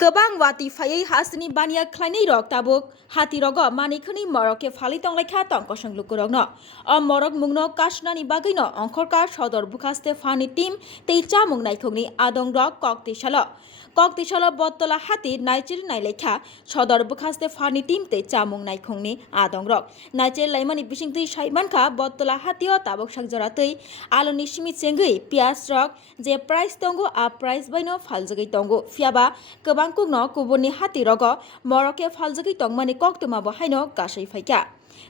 गोबां वातिफायै हासिनि बानिया ख्लायनै रक ताबुक हाति रग मानिखनि मरके फालि तंलायखा तंकसं लुकुरगनो मरक मुंगनो काशनानि बागैनो अंखरका सदर बुखास्ते फानि टीम तेचा मुंगनायखौनि आदं रक ककतिसालो बत्तला हाति नाइचिर नाइलेखा सदर बुखास्ते फानि टीम तेचा मुंगनायखौनि आदं रक नाइचिर लाइमानि बिसिंतै साइमानखा बत्तला हातियो ताबुक संजरातै आलुनि सिमि चेंगै पियास रक जे प्राइस तंगो आ प्राइस बायनो फालजगै तंगो फियाबा गोबां कुगनो कुबुननि हाति रग मरके फालजगै तंगमानि कक्तमा बहायनो गासै फाइका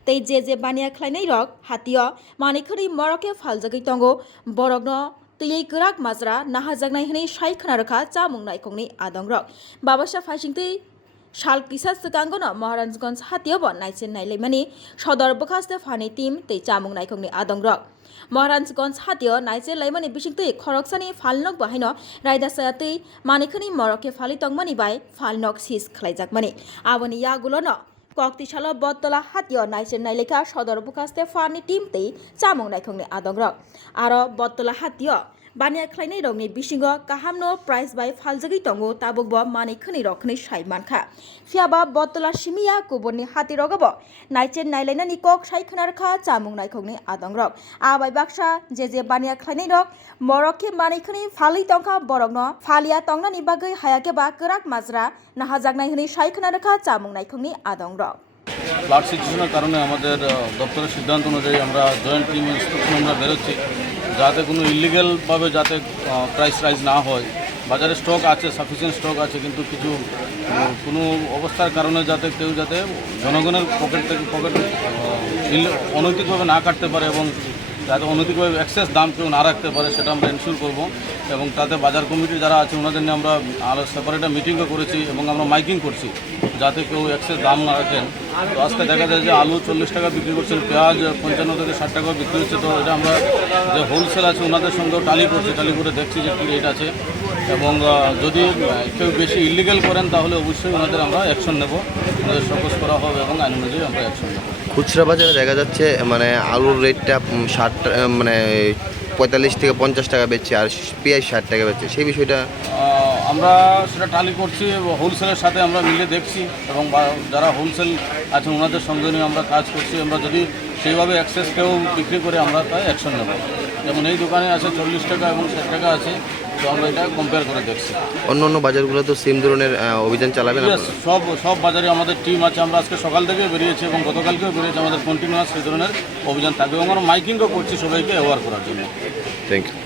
तै जे बानिया ख्लायनै रग हातियो मानिखरि मरके फालजगै तंगो बरगनो तयै गराक माजरा नाहाजागनाय हनै साइ खोनारखा चामुंनायखौनि आदं रग बाबासा फाइसिंतै साल किसा सिगांगनो महाराजगंज हातियो नाइचिन नाइलेमानि सदर बुखास्ते फानि टीम तै चामुंनायखौनि आदं रग महाराजगंज हातियो नाइचे लाइमानि बिसिंतै खरकसानि फालनक बाहायनो रायदासायातै मानिखनि मरके फालि तंगमानि बाय फालनक सिस खलायजाकमानि आबनि यागुलनो ककतिसालो बत्तला हातियो नाइचे नाइलेखा सदर बुखास्ते फानि टीम तै चामुंनायखौनि आदं रग आरो बत्तला हातियो बानिया ख्लायनै रगनि बिसिंगो काहामनो प्राइस बाय फालजगै तंगो ताबुकबो मानिखनि रखनै साइमानखा फियाबा बत्तला सिमिया कुबुननि हाति रगबो नाइचे नाइलायनानि कक साइखनारखा चामुंनायखौनि आदं रग आबाय बाक्सा जे बानिया ख्लायनै रग मरके मानिखनि फालि तंखा बरगनो फालिया तंगनानि बागै हायाकेबा गराक माजरा नाहाजागनाय हनै साइखनारखा चामुंनायखौनि आदं रग फ्लाड सिचुएशনের কারণে আমাদের দপ্তরের সিদ্ধান্ত অনুযায়ী আমরা জয়েন্ট টিম ইন্সট্রাকশন আমরা বেরোচ্ছি যাতে কোনো ইলিগালভাবে যাতে প্রাইস রাইজ না হয় বাজারে স্টক আছে সাফিসিয়েন্ট স্টক আছে কিন্তু কিছু কোনো অবস্থার কারণে যাতে কেউ যাতে জনগণের পকেট থেকে অনৈতিকভাবে না কাটতে পারে এবং যাতে অনৈতিকভাবে এক্সেস দাম কেউ না রাখতে পারে সেটা আমরা এনশিওর করব এবং তাতে বাজার কমিটির যারা আছে ওনাদের নিয়ে আমরা আরও সেপারেট মিটিংও করেছি এবং আমরা মাইকিং করছি যাতে কেউ এক্সেস দাম না রাখেন তো আজকে দেখা যায় যে আলু 40 টাকা বিক্রি করছেন পেঁয়াজ 55 থেকে 60 টাকা বিক্রি হচ্ছে তো এটা আমরা যে হোলসেল আছে ওনাদের সঙ্গেও টালি করছি টালি করে দেখছি যে কী রেট আছে এবং যদি কেউ বেশি ইলিগাল করেন তাহলে অবশ্যই ওনাদের আমরা অ্যাকশন নেব ওনাদের সকোজ করা হবে এবং আইন অনুযায়ী আমরা অ্যাকশন নেব খুচরা বাজারে দেখা যাচ্ছে মানে আলুর রেটটা 60 মানে 45 থেকে 50 টাকা বেচছে আর পেঁয়াজ 60 টাকা বেচছে সেই বিষয়টা আমরা সেটা টালি করছি হোলসেলের সাথে আমরা মিলে দেখছি এবং যারা হোলসেল আছে ওনাদের সঙ্গে নিয়ে আমরা কাজ করছি আমরা যদি সেইভাবে অ্যাক্সেস কেউ বিক্রি করে আমরা তাই অ্যাকশন নেব যেমন এই দোকানে আছে 40 টাকা এবং 60 টাকা আছে তো আমরা এটা কম্পেয়ার করে দেখছি অন্য বাজারগুলো তো সেম ধরনের অভিযান চালাবেন সব বাজারে আমাদের টিম আছে আমরা আজকে সকাল থেকে বেরিয়েছি এবং গতকালকেও বেরিয়েছি আমাদের কন্টিনিউয়াস সেই ধরনের অভিযান থাকবে এবং আমরা মাইকিংও করছি সবাইকে অ্যাওয়ার করার জন্য থ্যাংক ইউ